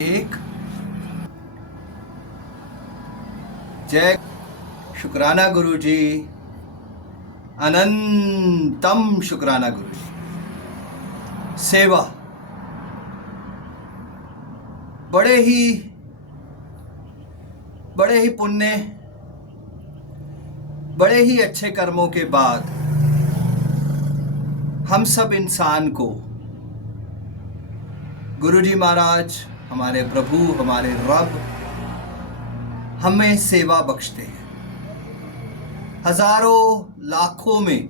एक जय शुक्राना गुरुजी, अनंतम शुक्राना गुरुजी। सेवा बड़े ही पुण्य, बड़े ही अच्छे कर्मों के बाद हम सब इंसान को गुरुजी महाराज, हमारे प्रभु, हमारे रब हमें सेवा बख्शते हैं। हजारों लाखों में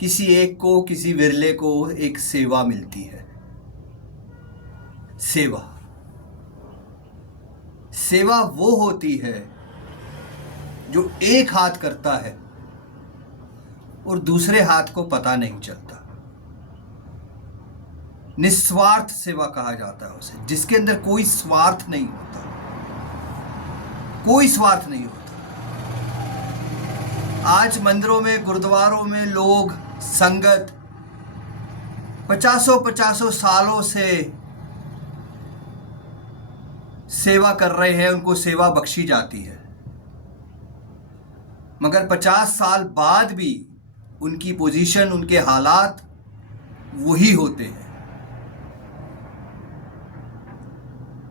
किसी एक को, किसी विरले को एक सेवा मिलती है। सेवा वो होती है जो एक हाथ करता है और दूसरे हाथ को पता नहीं चलता। निस्वार्थ सेवा कहा जाता है उसे, जिसके अंदर कोई स्वार्थ नहीं होता, कोई स्वार्थ नहीं होता। आज मंदिरों में, गुरुद्वारों में लोग, संगत 50 सालों से सेवा कर रहे हैं, उनको सेवा बख्शी जाती है, मगर 50 साल बाद भी उनकी पोजीशन, उनके हालात वही होते हैं।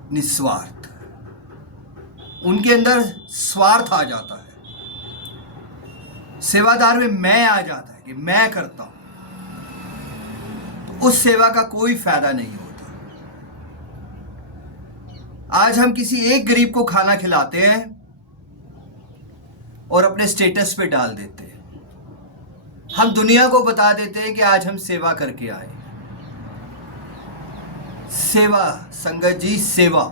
निस्वार्थ, उनके अंदर स्वार्थ आ जाता है। सेवादार में मैं आ जाता है कि मैं करता हूं, तो उस सेवा का कोई फायदा नहीं होता। आज हम किसी एक गरीब को खाना खिलाते हैं और अपने स्टेटस पे डाल देते हैं। हम दुनिया को बता देते हैं कि आज हम सेवा करके आए। सेवा, संगत जी, सेवा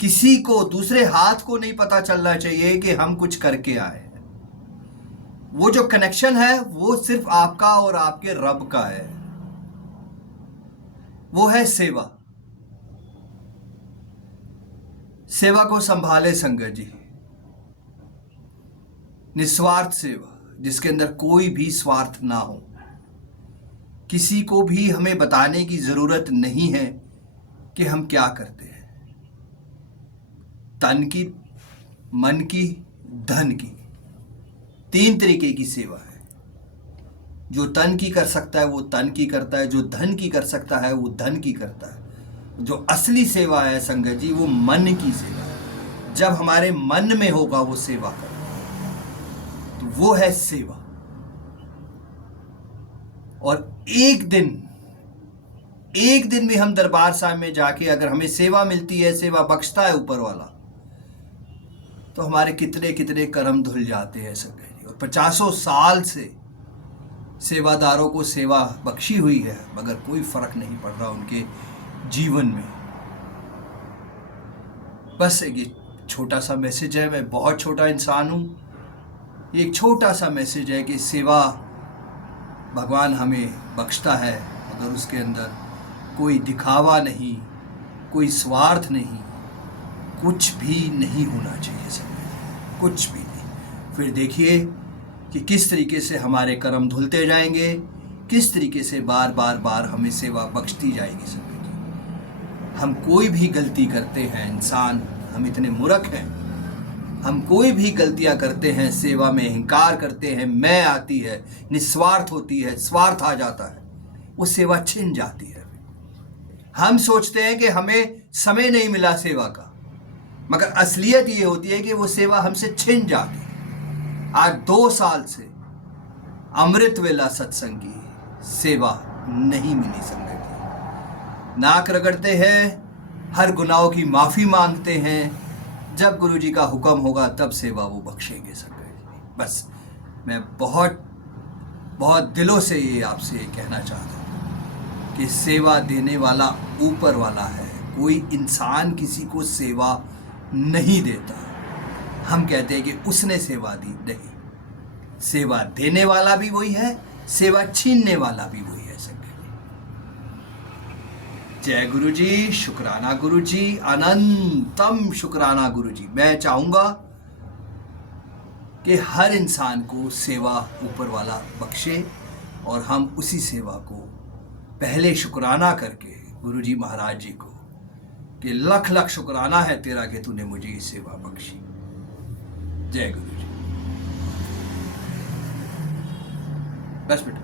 किसी को, दूसरे हाथ को नहीं पता चलना चाहिए कि हम कुछ करके आए हैं। वो जो कनेक्शन है वो सिर्फ आपका और आपके रब का है, वो है सेवा। सेवा को संभाले संगत जी, निस्वार्थ सेवा, जिसके अंदर कोई भी स्वार्थ ना हो। किसी को भी हमें बताने की जरूरत नहीं है कि हम क्या करते हैं। तन की, मन की, धन की, 3 तरीके की सेवा है। जो तन की कर सकता है वो तन की करता है, जो धन की कर सकता है वो धन की करता है। जो असली सेवा है संगत जी, वो मन की सेवा है। जब हमारे मन में होगा वो सेवा करना, तो वो है सेवा। और एक दिन भी हम दरबार साहब में जाके अगर हमें सेवा मिलती है, सेवा बख्शता है ऊपर वाला, तो हमारे कितने कितने कर्म धुल जाते हैं संगत जी। और 50 साल से सेवादारों को सेवा बख्शी हुई है, मगर कोई फर्क नहीं पड़ रहा उनके जीवन में। बस एक छोटा सा मैसेज है, मैं बहुत छोटा इंसान हूं। एक छोटा सा मैसेज है कि सेवा भगवान हमें बख्शता है, अगर उसके अंदर कोई दिखावा नहीं, कोई स्वार्थ नहीं, कुछ भी नहीं होना चाहिए सब, कुछ भी नहीं। फिर देखिए कि किस तरीके से हमारे कर्म धुलते जाएंगे, किस तरीके से बार बार हमें सेवा बख्शती जाएगी सब। हम कोई भी गलती करते हैं, इंसान हम इतने मूर्ख हैं, हम कोई भी गलतियां करते हैं, सेवा में अहंकार करते हैं, मैं आती है, निस्वार्थ होती है, स्वार्थ आ जाता है, वो सेवा छिन जाती है। हम सोचते हैं कि हमें समय नहीं मिला सेवा का, मगर असलियत ये होती है कि वो सेवा हमसे छिन जाती है। आज 2 साल से अमृत वेला सत्संग की सेवा नहीं मिली संगत जी। नाक रगड़ते हैं, हर गुनाहों की माफी मांगते हैं, जब गुरुजी का हुक्म होगा तब सेवा वो बख्शेंगे संगत। बस मैं बहुत दिलों से ये आपसे कहना चाहता हूँ कि सेवा देने वाला ऊपर वाला है। कोई इंसान किसी को सेवा नहीं देता। हम कहते हैं कि उसने सेवा दी, नहीं, सेवा देने वाला भी वही है, सेवा छीनने वाला भी वही है संगत। जय गुरुजी, शुक्राना गुरुजी, अनंतम शुक्राना गुरुजी। मैं चाहूंगा कि हर इंसान को सेवा ऊपर वाला बख्शे और हम उसी सेवा को पहले शुक्राना करके गुरु जी महाराज जी को कि लख लख शुक्राना है तेरा कि तूने मुझे ये सेवा बख्शी। जय गुरु जी। बस बेटा।